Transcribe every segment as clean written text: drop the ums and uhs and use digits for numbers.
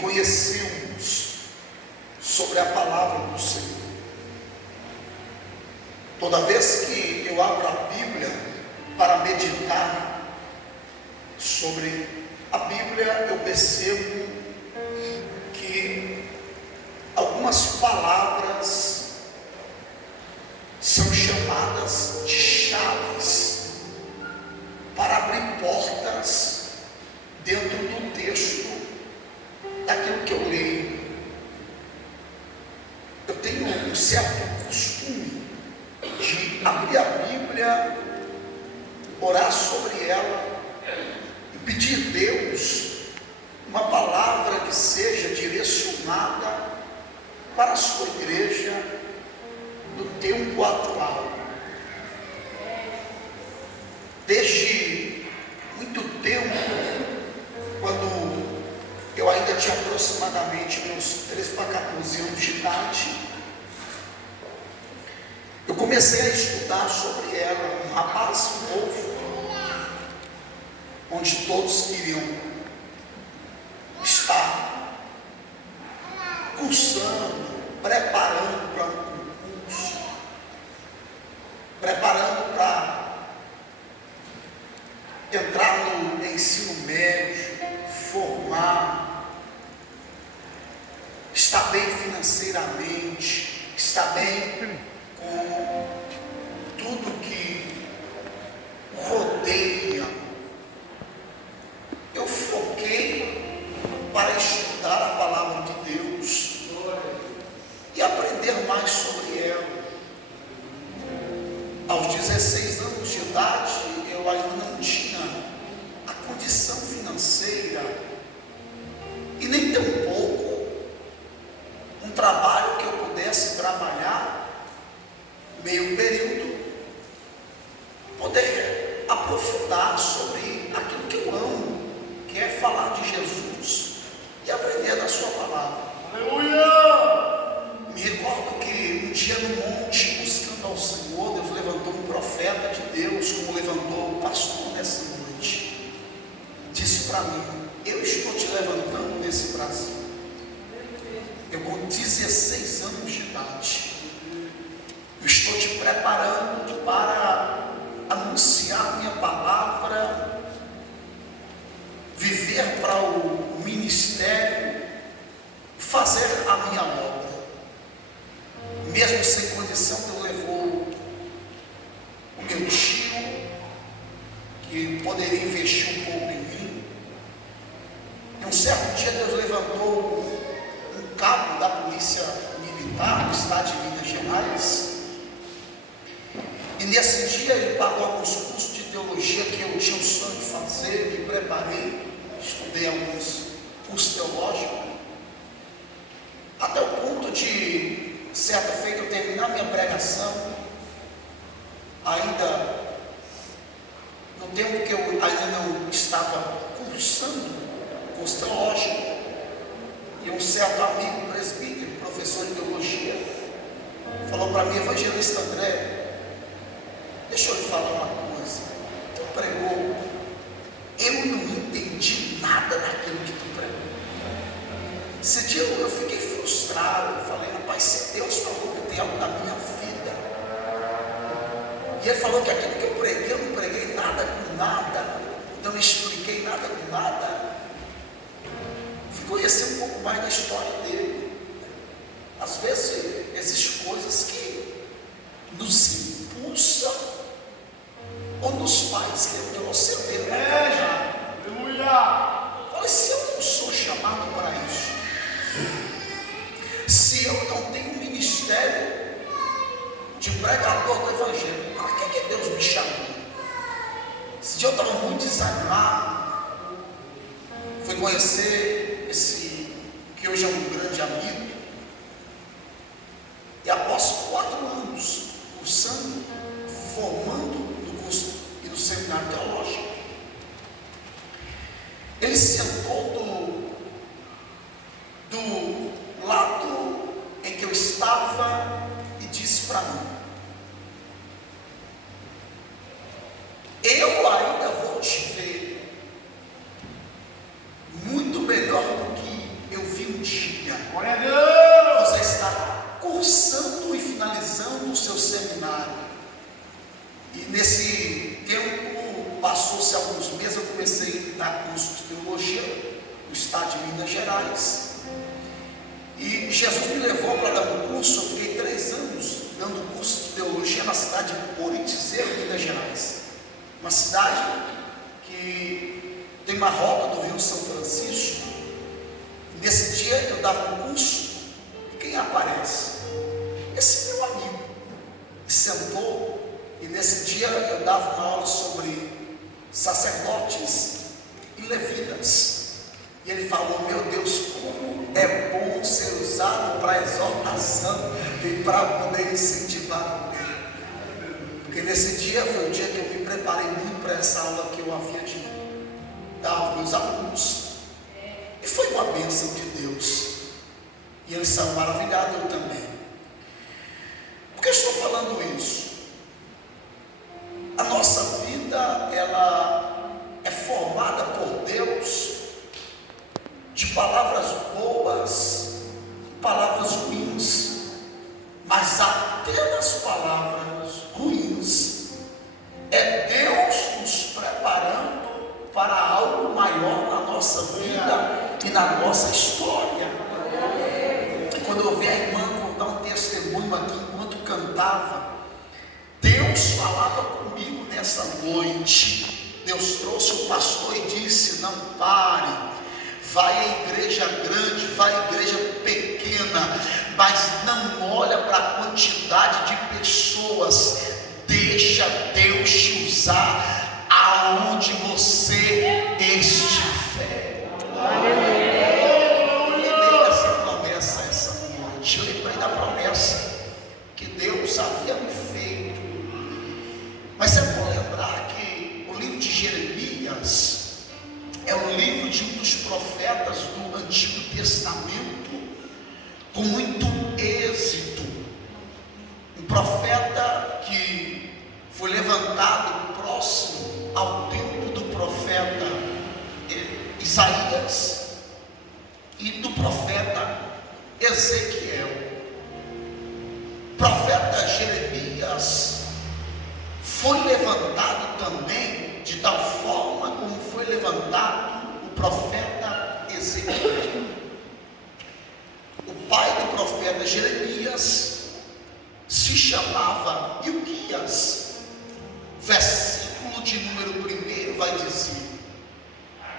conhecemos sobre a palavra do Senhor. Toda vez que eu abro a Bíblia para meditar sobre a Bíblia, eu percebo que algumas palavras são chamadas de chaves para abrir portas dentro do texto daquilo que eu leio. Eu tenho um certo costume de abrir a Bíblia, orar sobre ela e pedir a Deus uma palavra que seja direcionada para a sua igreja no tempo atual. Desde muito tempo, quando eu ainda tinha aproximadamente meus 13 para 14 anos de idade, eu comecei a estudar sobre ela, um rapaz novo, onde todos queriam estar cursando, preparando para um concurso, preparando para entrar no ensino médio, formar, estar bem financeiramente, estar bem com tudo que rodeia. Eu foquei para estudar a palavra de Deus e aprender mais sobre ela. Aos 16 anos de idade, eu ainda não tinha a condição financeira e nem tampouco um trabalho que eu pudesse trabalhar meio período, poder aprofundar sobre aquilo que eu amo, que é falar de Jesus e aprender da sua palavra. Aleluia! Me recordo que um dia no monte, buscando ao Senhor, Deus levantou um profeta de Deus, como levantou o pastor nessa noite. Disse para mim: eu estou te levantando nesse Brasil. Eu com 16 anos de idade, eu estou te preparando para anunciar minha palavra, viver para o ministério, fazer a minha obra. Mesmo sem condição, Deus levou o meu tio, que poderia investir um pouco em mim. E um certo dia Deus levantou um cabo da polícia militar no estado de Minas Gerais. E nesse dia ele pagou alguns cursos de teologia que eu tinha o sonho de fazer, me preparei, estudei alguns cursos teológicos, até o ponto de, certa feita, eu terminar minha pregação, ainda no tempo que eu ainda não estava cursando curso teológico, e um certo amigo presbítero, professor de teologia, falou para mim: evangelista André, deixa eu lhe falar uma coisa. Tu pregou, eu não entendi nada daquilo que tu pregou. Esse dia eu fiquei frustrado. Eu falei: rapaz, se Deus falou que tem algo na minha vida, e Ele falou que aquilo que eu não preguei nada com nada, não expliquei nada com nada. Fui conhecer um pouco mais da história dele. Às vezes existem coisas que nos impulsam ou nos faz retroceder. Aleluia! Falei: se eu não sou chamado para isso, se eu não tenho ministério de pregador do Evangelho, para que Deus me chamou? Esse dia eu estava muito desanimado. Fui conhecer esse que hoje é um grande amigo, e após 4 anos cursando, formando no curso e no seminário teológico, ele sentou do lado em que eu estava e disse para mim: eu ainda vou te ver muito melhor do que eu vi Minas Gerais. E Jesus me levou para dar um curso. Eu fiquei 3 anos dando curso de teologia na cidade de Curitizeiro, Minas Gerais. Uma cidade que tem uma rota do Rio São Francisco. E nesse dia eu dava um curso. E quem aparece? Esse meu amigo. E sentou. E nesse dia eu dava uma aula sobre sacerdotes e levitas. E ele falou: meu Deus, como é bom ser usado para exaltação e para poder incentivar. Porque nesse dia foi o dia que eu me preparei muito para essa aula que eu havia de dar aos meus alunos. E foi uma bênção de Deus. E eles são maravilhados, eu também. Por que eu estou falando isso? A nossa vida, ela é formada por Deus de palavras boas e palavras ruins, mas até nas palavras ruins é Deus nos preparando para algo maior na nossa vida e na nossa história. Quando eu ouvi a irmã contar um testemunho aqui enquanto cantava, Deus falava comigo nessa noite. Deus trouxe o pastor e disse: não pare. Vai à igreja grande, vai à igreja pequena, mas não olha para a quantidade de pessoas. Deixa Deus te usar aonde você estiver. Eu lembrei dessa promessa essa noite. Eu lembrei da promessa que Deus havia me feito. Mas é bom lembrar que o livro de Jeremias é o livro de um dos profetas do Antigo Testamento com muito êxito. Um profeta que foi levantado próximo ao tempo do profeta Isaías e do profeta Ezequiel. O profeta Jeremias foi levantado também de tal forma como foi levantado o profeta Ezequiel. O pai do profeta Jeremias se chamava Ilquias. Versículo de número 1 vai dizer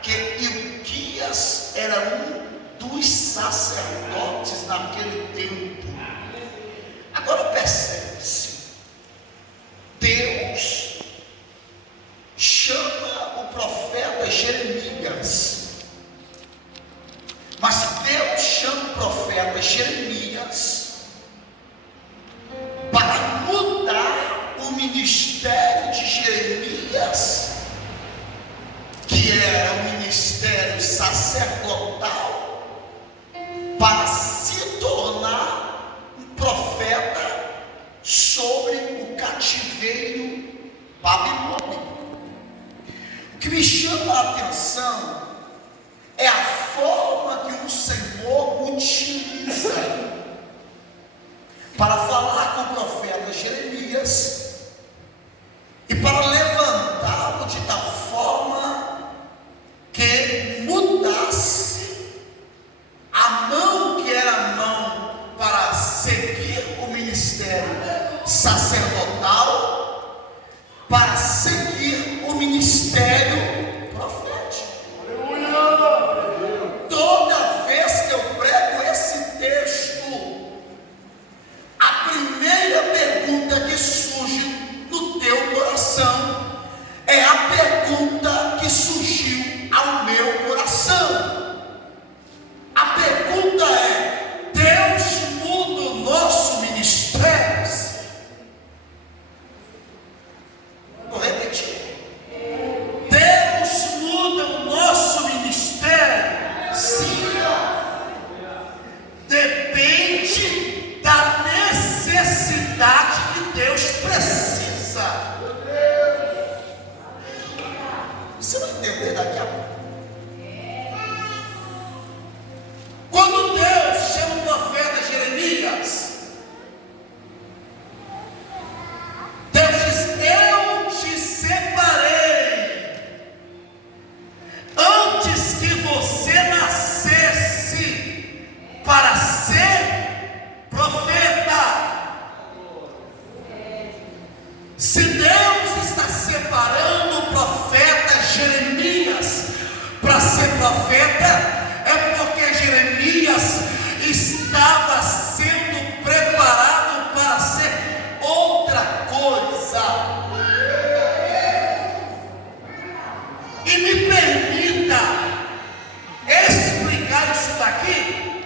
que Ilquias era um dos sacerdotes naquele tempo. Agora percebe-se, Deus chama o profeta Jeremias, mas Deus chama o profeta Jeremias para mudar o ministério de Jeremias, que era um ministério sacerdotal, para se tornar um profeta sobre o cativeiro babilônico. O que me chama a atenção é a forma que o Senhor utiliza para falar com o profeta Jeremias e para levantá-lo de tal forma que mudasse a mão que era a mão para seguir o ministério sacerdotal, para seguir o ministério profético. Toda vez que eu prego esse texto, a primeira pergunta que surge no teu coração é a pergunta que surgiu ao meu coração. A pergunta é: Deus muda o nosso ministério? Uquias estava sendo preparado para ser outra coisa. E me permita explicar isso daqui.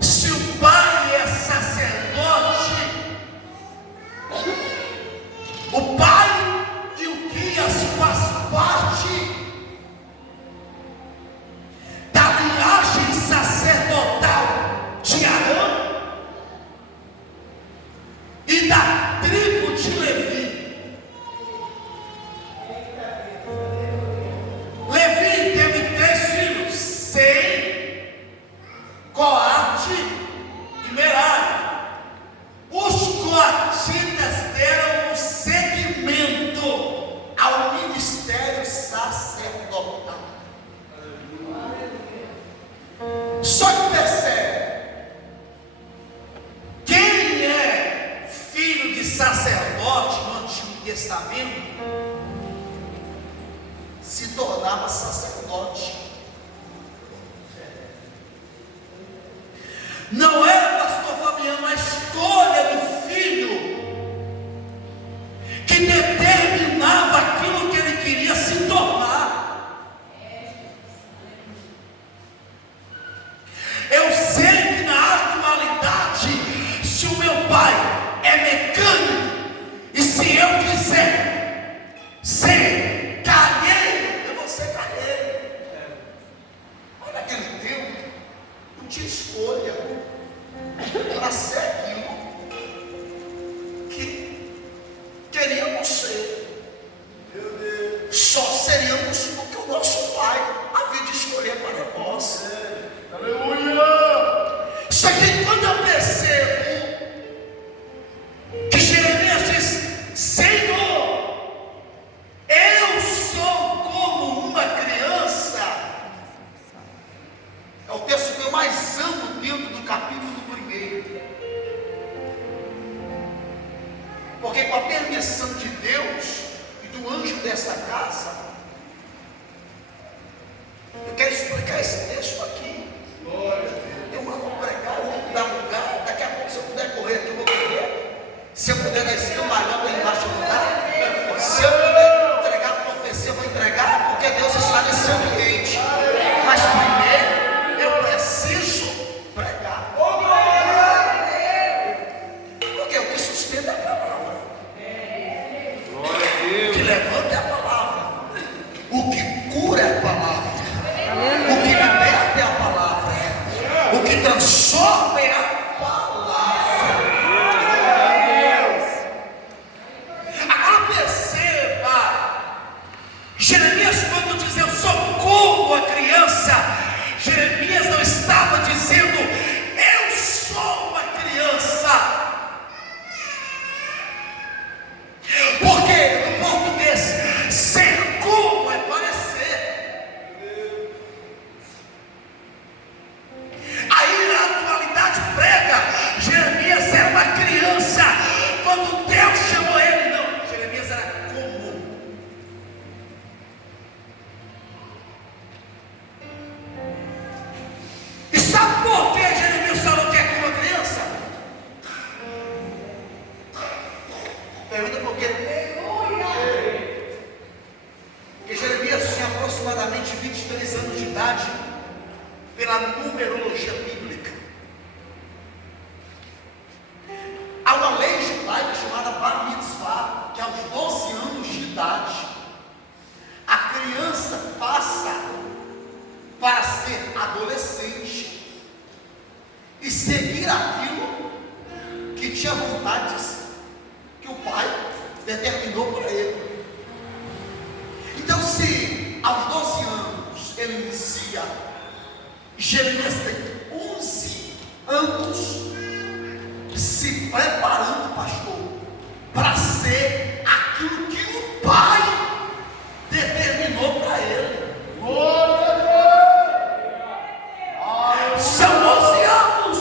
Se o pai é sacerdote, o pai de Uquias faz parte da linhagem sacerdotal de Arão e da tribo de Levi. Levi teve 3 filhos: Sem, Coate e Merari. Os coatitas deram um segmento ao ministério sacerdotal. Só que percebe, quem é filho de sacerdote no Antigo Testamento se tornava sacerdote. Não era, pastor Fabiano, a escolha do filho que determinava aquilo que ele queria se tornar. Eu sei que na atualidade, se o meu pai é mecânico, e se eu quiser ser carneiro, eu vou ser carneiro. Mas naquele tempo não tinha escolha para ser aquilo que queríamos ser. Só seríamos o que o nosso pai havia de escolher para nós. Aleluia! Só que quando eu percebo que Jeremias diz: Senhor, eu sou como uma criança. É o texto que eu mais amo dentro do capítulo 1. Porque com a permissão de Deus e do anjo desta casa, eu quero explicar esse texto aqui. Eu vou pregar, eu vou dar lugar. Daqui a pouco, se eu puder correr aqui, eu vou correr. Se eu puder descer o maior para embaixo, eu vou dar. Se eu puder entregar a profecia, eu vou entregar, porque Deus está nesse ambiente. Mas primeiro, eu preciso pregar. Porque o que sustenta é a palavra. O que levanta é a palavra. O que cura é a palavra. O que liberta é a palavra. O que transforma é a palavra. Agora perceba, Jeremias, quando diz eu sou como a criança, Jeremias não estava dizendo eu sou uma criança. Porque no português, ser como é parecer. Aí na atualidade prega, Jeremias era uma criança. Quando Deus chamou ele, não, Jeremias era como. E sabe por que Jeremias falou que é como uma criança? Pergunta por quê? Porque Jeremias tinha aproximadamente 23 anos de idade, pela numerologia bíblica. Há uma lei judaica chamada Bar Mitzvah, que aos 12 anos de idade, a criança passa para ser adolescente e seguir aquilo que tinha vontades que o pai determinou para ele. Então, se aos 12 anos ele inicia, Jeremias tem 11 anos se preparando, pastor, para ser aquilo que o pai determinou para ele. Glória a Deus! São 11 anos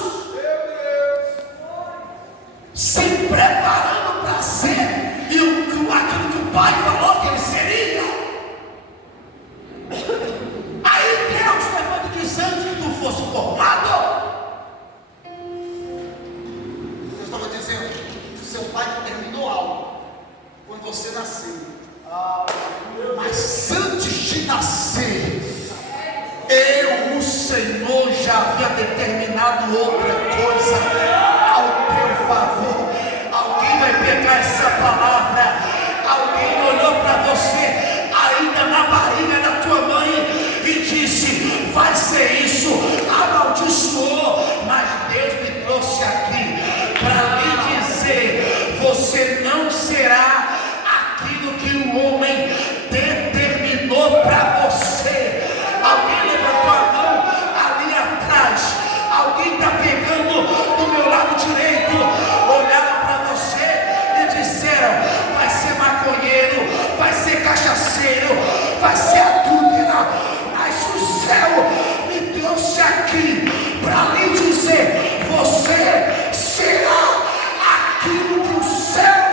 se preparando para ser aquilo que o pai falou que ele seria. Aí Deus levanta e diz: antes que tu fosse trabalhado outra coisa ao teu favor. Alguém vai pegar essa palavra. Alguém olhou para você ainda na barriga da tua mãe e disse: vai ser isso, amaldiçoou. Mas Deus me trouxe aqui para lhe dizer: você não será aquilo que o homem determinou para você. Alguém levantou a mão ali atrás. Alguém está pegando do meu lado direito. Olharam para você e disseram: vai ser maconheiro, vai ser cachaceiro, vai ser adúltera. Mas o céu me trouxe aqui para lhe dizer: você será aquilo que o céu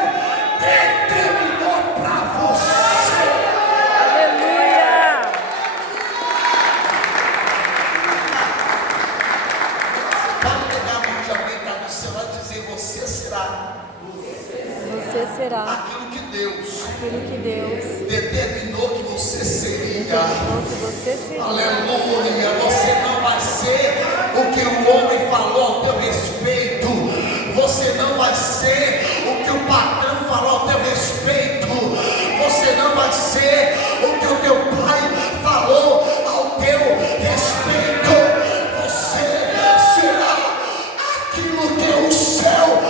determinou para você. Aleluia! Pode pegar a mão de alguém que está do seu lado e dizer: você será Você será aquilo que Deus aquilo que Deus determinou que você seria. determinou que você seria. Aleluia. Você não vai ser o que o homem falou ao teu respeito. Você não vai ser o que o patrão falou ao teu respeito. Você não vai ser o que o teu pai falou ao teu respeito. Você será aquilo que o céu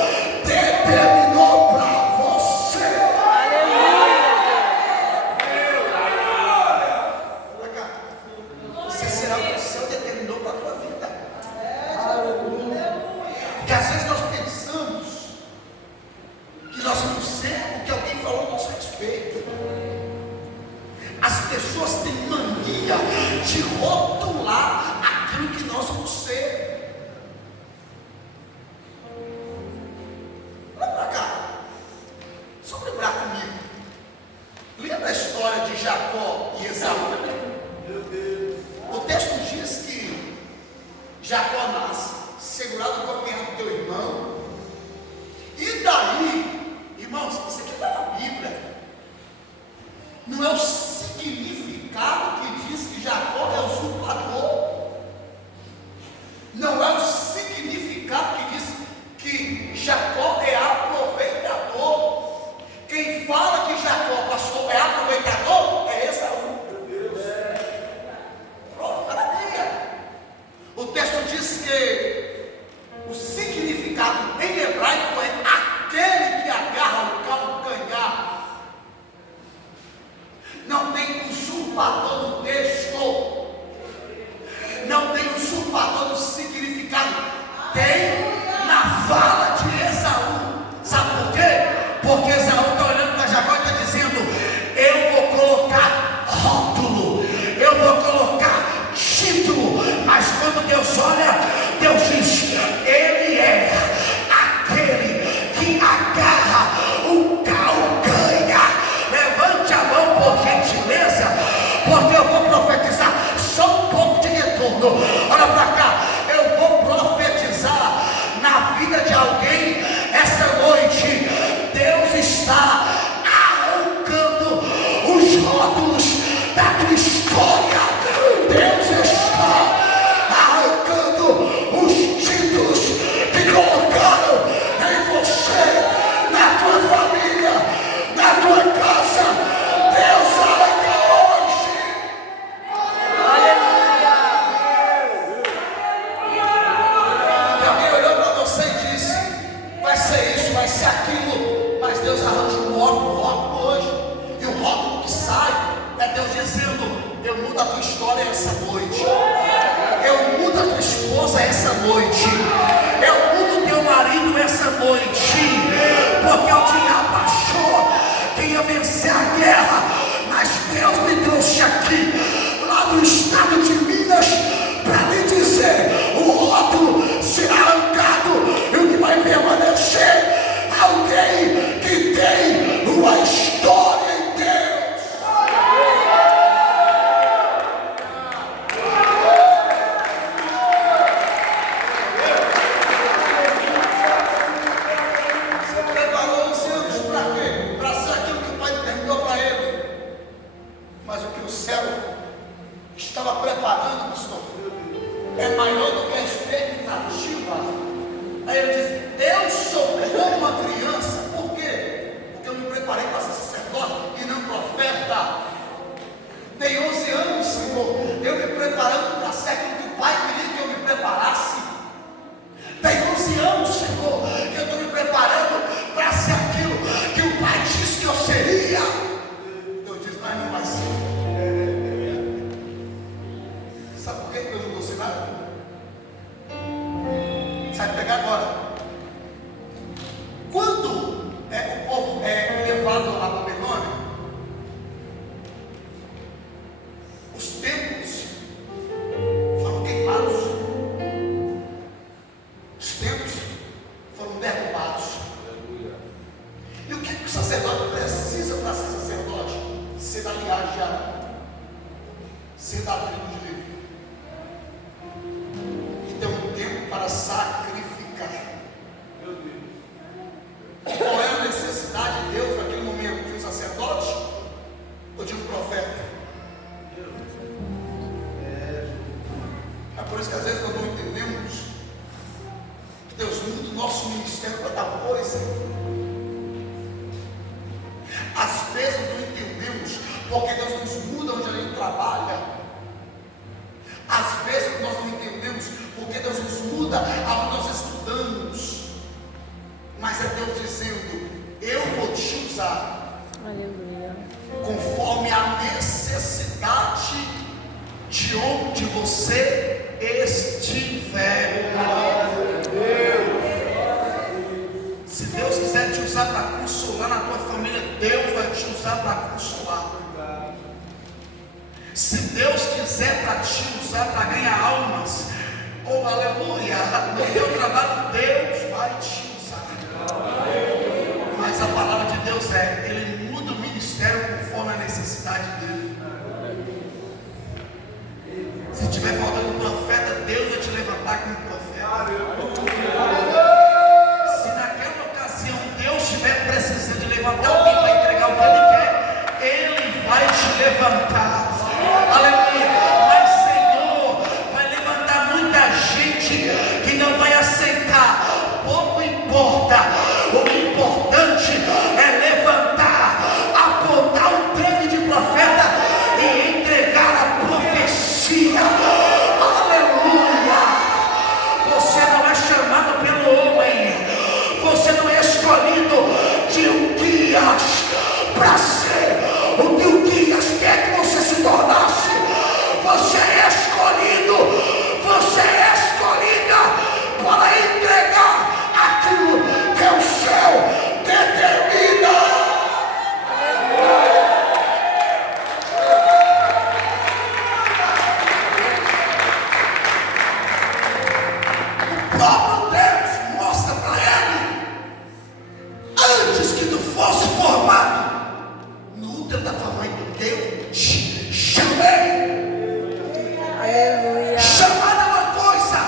determinou para você. Você será o que o céu determinou para a tua vida. Porque às vezes nós pensamos que nós vamos ser o que alguém falou a nosso respeito. As pessoas têm mania de rotular aquilo que nós vamos ser. Olha para cá. Só lembrar comigo. Lembra a história de Jacó e Esaú? O texto diz que Jacó nasce segurado no calcanhar do teu irmão. E daí, irmãos, isso aqui está na Bíblia. Não é o significado que diz que Jacó é usurpador. Não é o significado que diz que Jacó é aproveitador. Quem fala que Jacó, pastor, é aproveitador é Esaú. Pronto, está na Bíblia. O texto diz que o significado em hebraico é aquele que agarra o calcanhar. Não tem usurpador no texto. Não tem usurpador no significado. Tem na fala de Esaú. Sabe por quê? Porque Esaú está olhando para Jacó e está dizendo: eu vou colocar rótulo, eu vou colocar título. Mas quando Deus olha, Deus diz: ele é aquele que agarra o calcanhar. Levante a mão por gentileza, porque eu vou profetizar só um pouco de retorno. Olha para cá, eu vou profetizar na vida de alguém essa noite. Deus está arrancando os rótulos da tua história. Deus está arrancando Aí ele diz: eu sou como uma criança. Por quê? Porque eu me preparei para ser sacerdote e não profeta. Tem 11 anos, Senhor, eu me preparando para ser aquilo que o Pai queria que eu me preparasse. Tem 11 anos, Senhor, que eu estou me preparando para ser aquilo que o Pai disse que eu seria. Eu disse: mas não vai ser. Sabe por que eu não vou ser nada? Sabe pegar agora? Quando o povo é levado à Babilônia, os templos foram queimados, os templos foram derrubados. E o que o sacerdote precisa para ser sacerdote? Ser da linhagem de Arão, ser da tribo de Levi. Então, um tempo para sacrificar. Qual é a necessidade de Deus naquele momento? De um sacerdote ou de um profeta? É por isso que às vezes nós não entendemos que Deus muda o nosso ministério para tal coisa. Às vezes nós não entendemos porque Deus nos muda onde a gente trabalha. Às vezes nós não entendemos porque Deus nos muda aonde nós estudamos. Mas é Deus dizendo: eu vou te usar Aleluia. conforme a necessidade de onde você estiver. Se Deus quiser te usar para consolar na tua família, Deus vai te usar para consolar. Se Deus quiser para te usar para ganhar almas, oh aleluia, no teu trabalho, Deus vai te usar. Mas a palavra de Deus é: Ele muda o ministério conforme a necessidade dele. Se tiver faltando profeta, Deus vai te levantar como profeta. Se naquela ocasião Deus estiver precisando de levantar alguém para entregar o que Ele quer, Ele vai te levantar. Aleluia. Mas Senhor, vai levantar muita gente que não vai aceitar. Pouco importa. O importante é levantar, apontar o trem de profeta e entregar a profecia. Aleluia. Você não é chamado pelo homem. Você não é escolhido de Uquias para ser o que Uquias quer que você se tornasse. Você é escolhido, você é escolhida para entregar aquilo que o céu determina. O próprio Deus mostra para ele: antes que tu fosse formado no útero da tua mãe, eu te chamei. Aleluia. Chamar é uma coisa.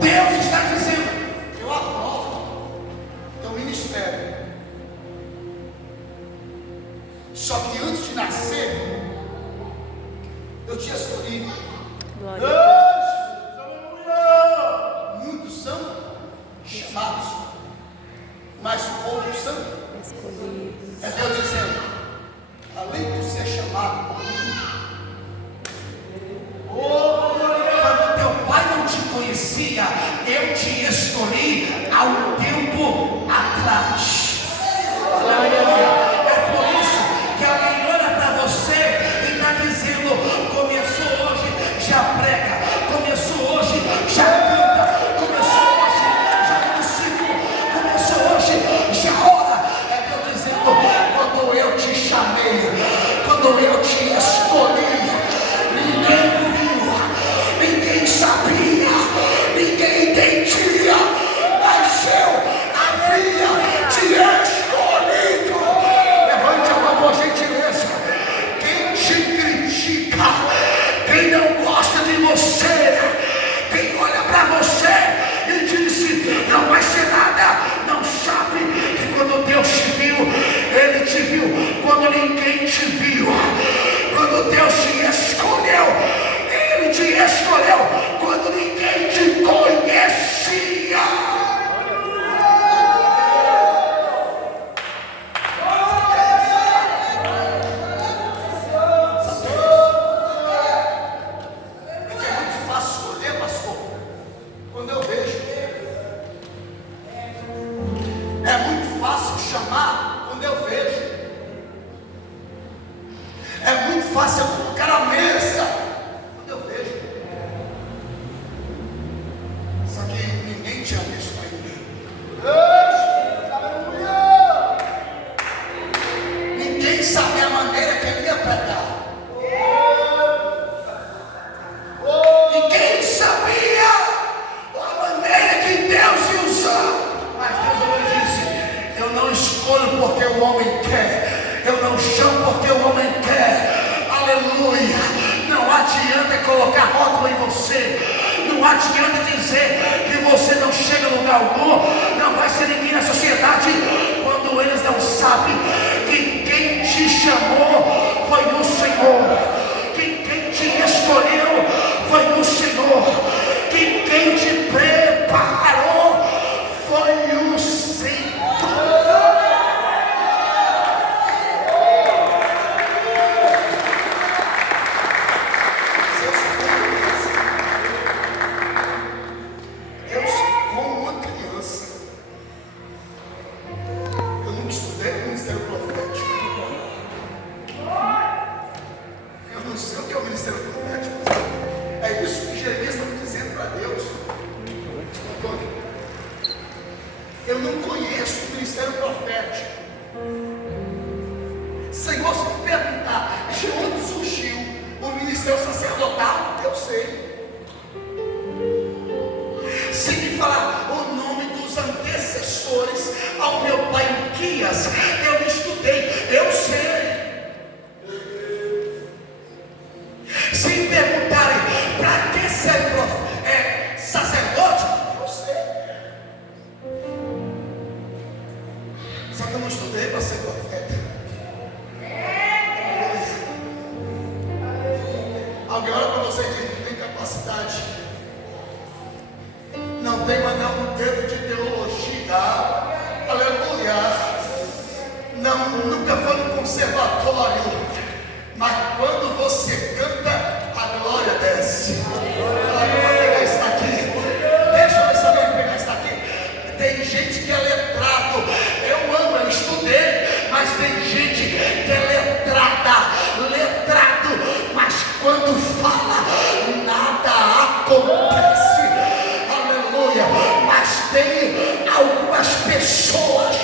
Deus está dizendo: eu aprovo teu ministério. Só que antes de nascer, eu te escolhi. Glória a Muitos são chamados, mas poucos são. Deus. Escolhidos. É Deus dizendo: além de ser chamado por mim, quando teu pai não te conhecia, eu te escolhi há um tempo atrás. É por isso que alguém olha para você e está dizendo: começou hoje, já prega. olha para você e diz: não tem capacidade. Não tem manual no dedo de teologia. Aleluia. Não, nunca foi no conservatório. Mas quando você canta, a glória desce. Pegar isso aqui. Deixa eu ver se alguém pegar isso aqui. Tem gente que é letrado. Eu amo, eu estudei. Mas tem gente que é letrado. Mas quando fala, nada acontece. Aleluia. Mas tem algumas pessoas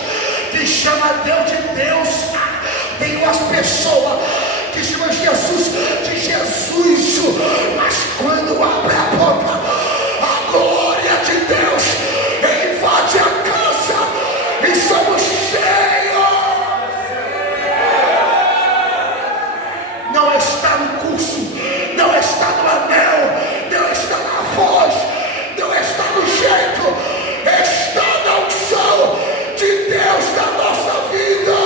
que chamam Deus de Deus. Tem umas pessoas que chamam Jesus de Jesus. Mas quando abre a boca, a glória de Deus invade a casa e somos cheios. Não está no curso, não está no anel, não está na voz, não está no jeito, está na unção de Deus na nossa vida.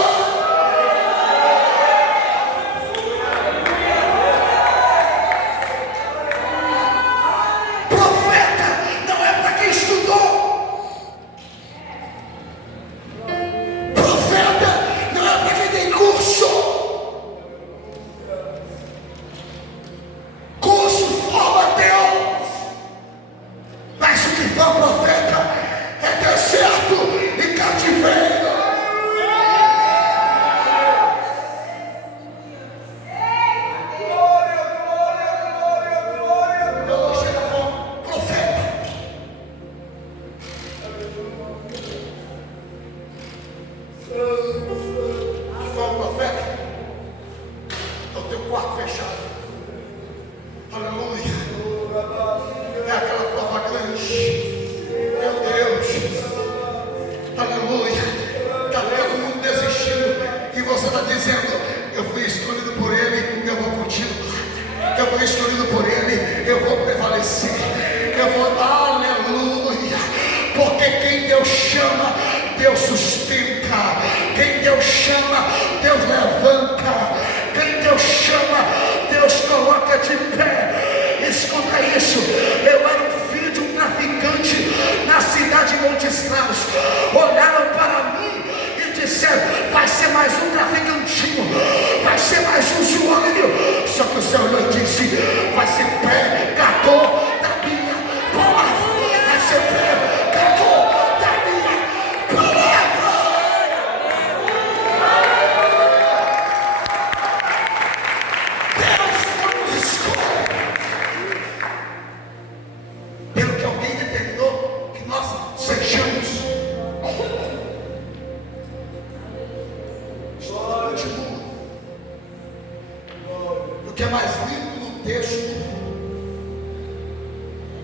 O que é mais lindo no texto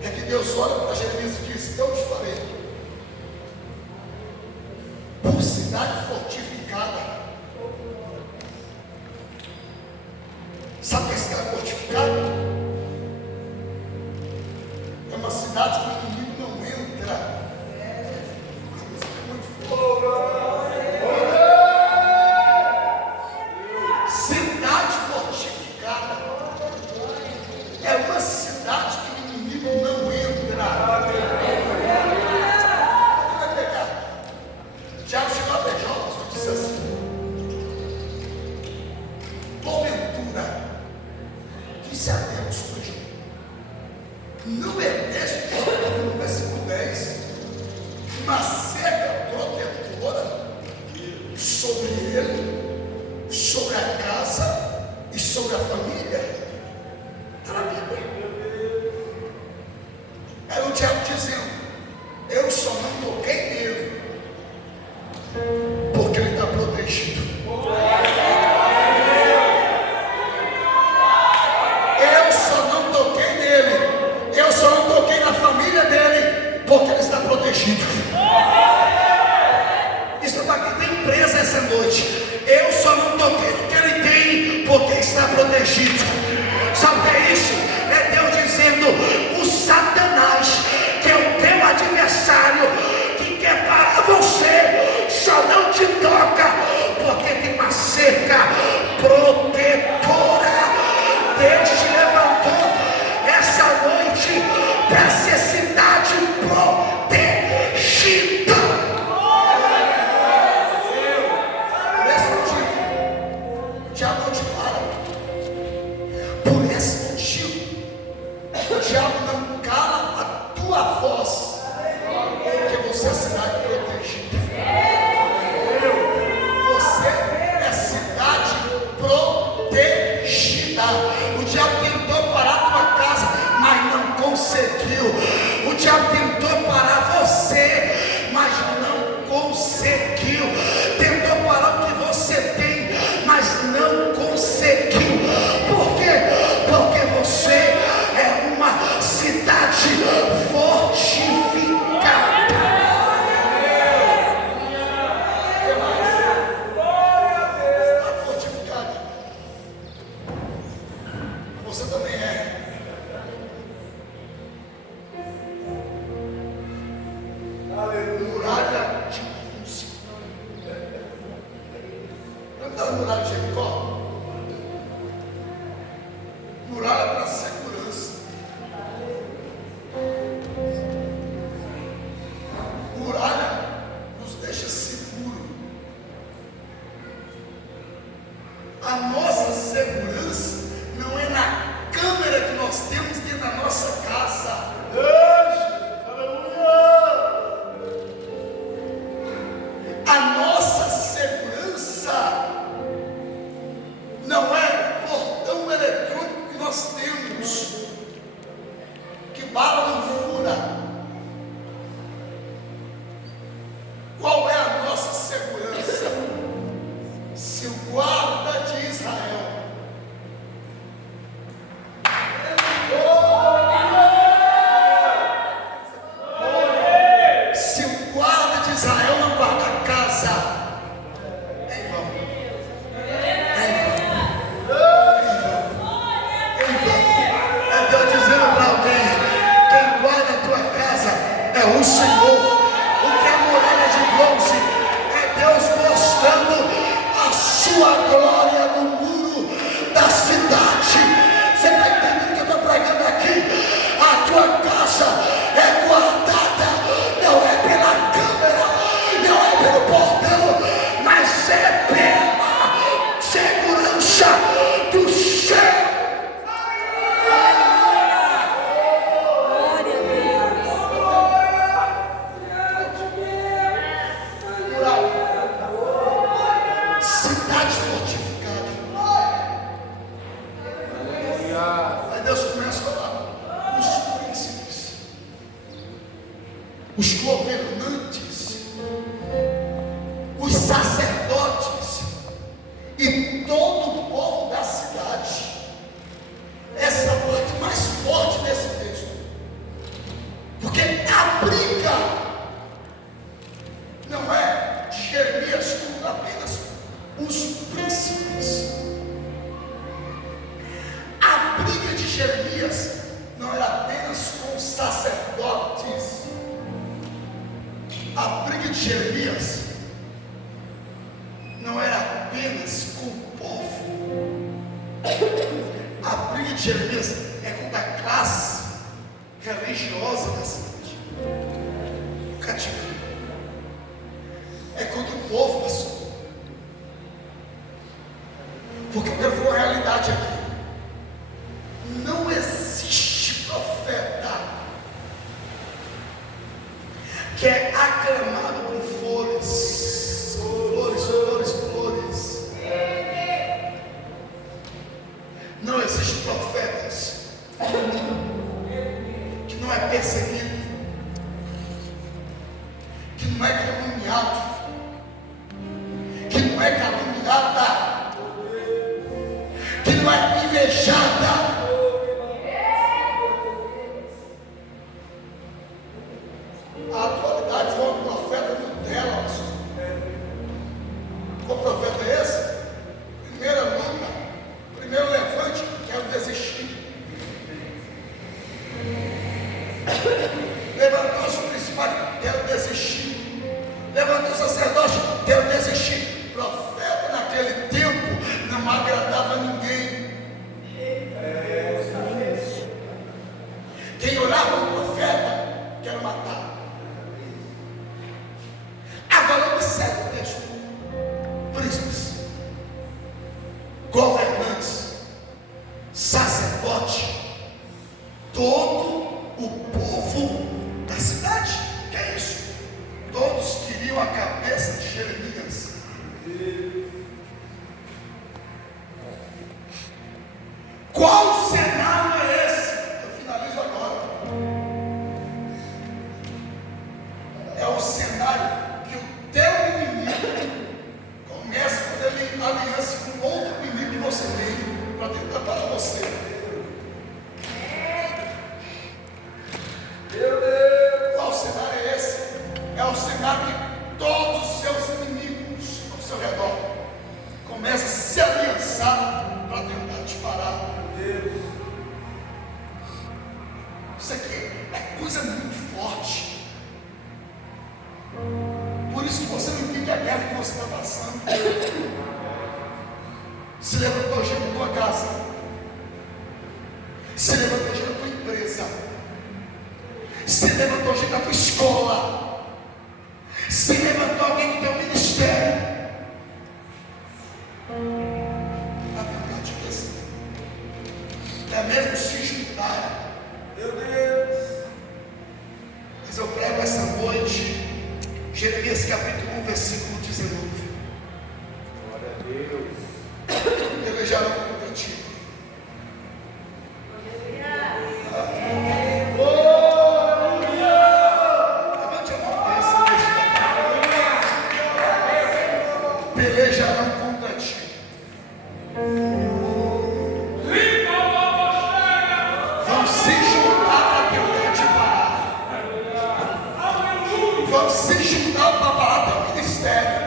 é que Deus olha para Jeremias e diz: eu te farei por cidade fortificada. Sabe o que é cidade fortificada? É uma cidade que o inimigo não entra. Cidade fortificada é uma cidade que o inimigo não entra. Vai pegar. Tiago chegou a ver Jonas e disse assim: porventura, disse a Deus hoje, não é neste no versículo 10, uma cerca protetora sobre ele, sobre a casa e sobre a família? Está na Bíblia. Era o diabo dizendo: eu só não toquei nele porque ele está protegido. Eu só não toquei nele, eu só não toquei na família dele porque ele está protegido. Isso está aqui, tem presa essa noite. Eu só não toquei no que ele tem porque está protegido. O diabo não cala a tua voz, porque você é cidade protegida. Você é cidade protegida. O diabo tentou parar a tua casa, mas não conseguiu. O diabo tentou parar você, mas não conseguiu. Tentou parar o que você tem, mas não conseguiu. Por quê? Porque você é uma cidade fortificada. Está fortificado. Você também é. Muralha de bronze. Lembra da muralha de Jericó? Muralha para segurança. Muralha nos deixa seguro. A nossa segurança não é na câmera que nós temos dentro da nossa casa. A nossa segurança não é o portão eletrônico que nós temos, que bala não fura. Qual é a nossa segurança? Se o guarda de Israel não guarda a casa, em vão. É Deus dizendo para alguém: quem guarda a tua casa é o Senhor. O que é muralha de bronze é Deus mostrando a sua glória no muro da cidade. Você está entendendo o que eu estou pregando aqui? A tua casa é guardada, não é pela câmera, não é pelo portão, mas é pela segurança do céu. Cidade fortificada. Aí Deus começa a falar: os príncipes, os governantes, os sacerdotes e todo o povo da cidade. Essa é a parte mais forte desse texto, porque a briga não é de Jeremias com apenas os príncipes. A briga de Jeremias não era apenas com os sacerdotes. A briga de Jeremias não era apenas com o povo. A briga de Jeremias é contra a classe religiosa da cidade. O cativeiro é contra o povo, pastor. Porque eu quero ver uma realidade aqui. Não existe profeta que é aclamado com flores, flores, flores, flores. Não existe profetas que não é perseguido, que não é caluniado, que não é caluniada, que não é invejada. A atualidade foi um profeta Nutella, pastor. Qual profeta é esse? Primeira luta, primeiro levante, quero desistir. Levantou-se o principal, quero desistir. Levantou o sacerdote, quero desistir. Profeta naquele tempo não agradava a ninguém. Quem olhava para o profeta, quero matar. Agora observe o texto. Príncipes, governantes, sacerdote, todos povo da cidade. Que é isso? Todos queriam a cabeça de Jeremias. Qual cenário é esse? Eu finalizo agora. É o cenário que o teu inimigo começa quando ele aliança com outro inimigo que você tem para tentar parar você. Qual cenário é esse? É o cenário que todos os seus inimigos ao seu redor começam a se aliançar para tentar te parar. Isso aqui é coisa muito forte. Por isso que você não entende a guerra que você está passando. Se levantou gente na tua casa. Se levantou gente na tua empresa. Se levantou gente na tua escola. Se levantou alguém no teu ministério. Para tentar te perseguir. É mesmo se juntar. Meu Deus. Mas eu prego essa noite Jeremias capítulo 1, versículo 19. Glória a Deus. Pelejarão contra ti. Levante a mão dessa vez. Pelejarão contra ti. Vão se juntar para tentar te parar. Vão se juntar para parar teu ministério.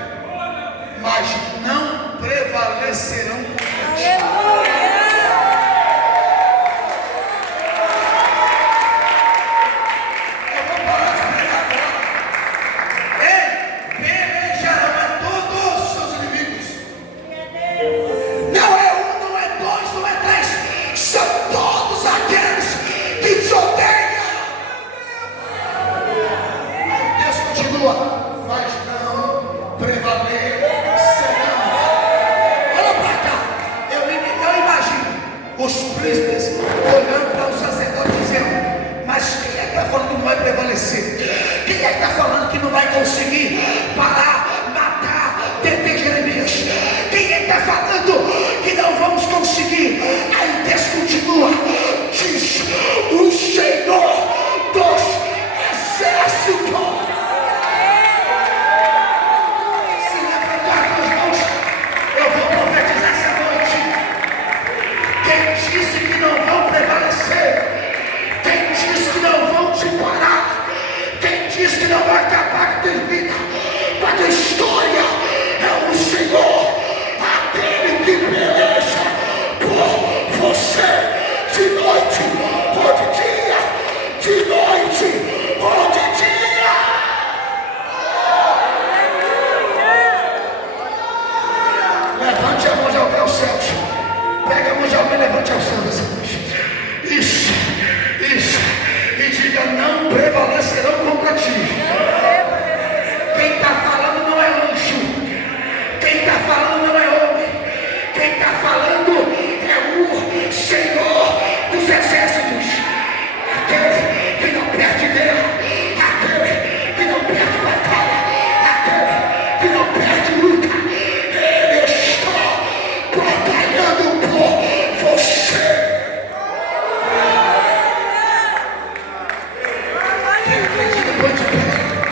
Mas não prevalecerão contra ti. Eu vou parar de pregar agora. Ei, pelejarão a todos os seus inimigos. Não é um, não é dois, não é três. São todos aqueles que te odeiam. Aí o texto continua. Mas não prevalecerão. Olha para cá. Eu imagino os príncipes olhando para o sacerdote dizendo: mas quem é que está falando que não vai prevalecer? Quem é que está falando que não vai conseguir parar, matar, deter Jeremias? Quem é que está falando que não vamos conseguir? Aí o texto continua: diz o Senhor dos exércitos. Se levantar as mãos, eu vou profetizar essa noite. Quem disse que não vão prevalecer? Quem disse que não vão te parar? Quem disse que não vai acabar com a tua vida, com a tua história? É o Senhor, aquele que peleja por você de noite ou de dia, de noite ou de dia. Levante a mão de alguém aos céus. Pega a mão de alguém e levante aos céus essa noite. Isso. E diga: não prevalecerão contra ti. Quem está falando não é anjo. Quem está falando não é homem. Quem está falando é o Senhor dos exércitos. Aquele que não perde guerra. Aquele que não perde batalha. Aquele que não perde luta. Ele está batalhando por você. Quem acredita, pode ver.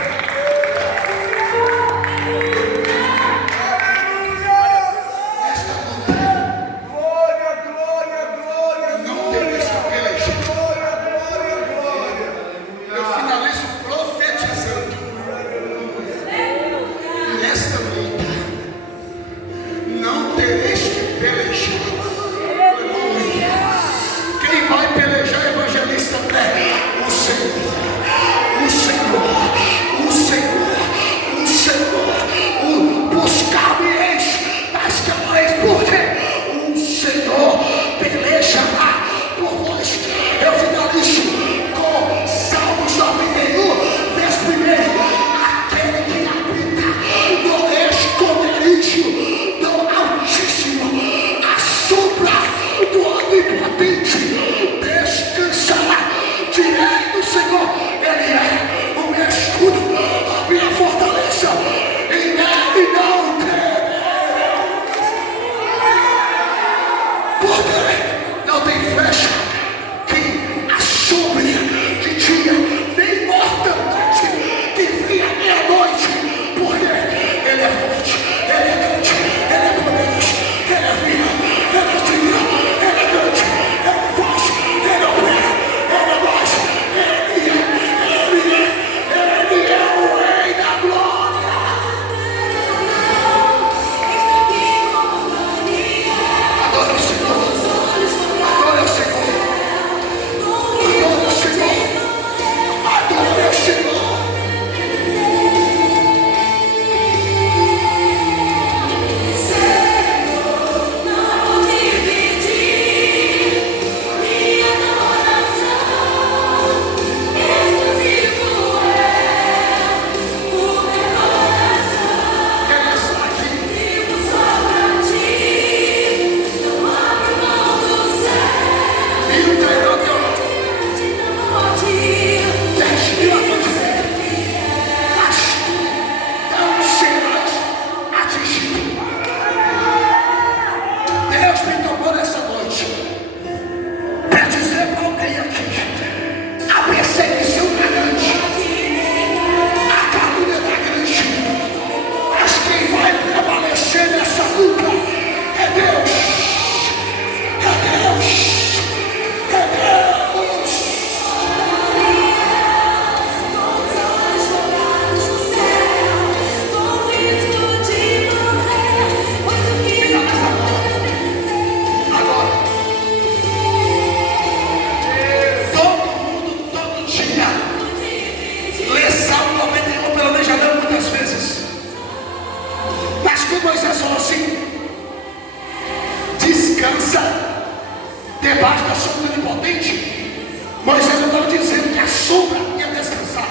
sombra ia descansar.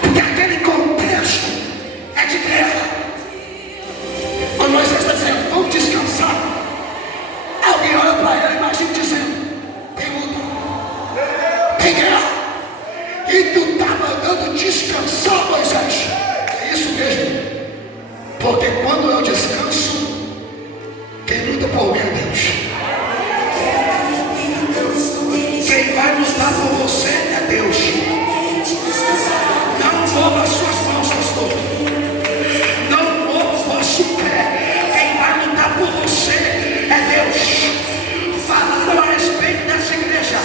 Porque aquele contexto é de guerra. Mas Moisés está dizendo, vamos descansar. Alguém olha para ele, imagina dizendo, tem luta, tem guerra. E tu está mandando descansar, Moisés. É isso mesmo. Porque quando eu descanso, quem luta por mim é Deus. Quem vai lutar por você é Deus. Não mova as suas mãos, pastor. Não mova o vosso pé. Quem vai lutar por você é Deus. Falaram a respeito dessa igreja.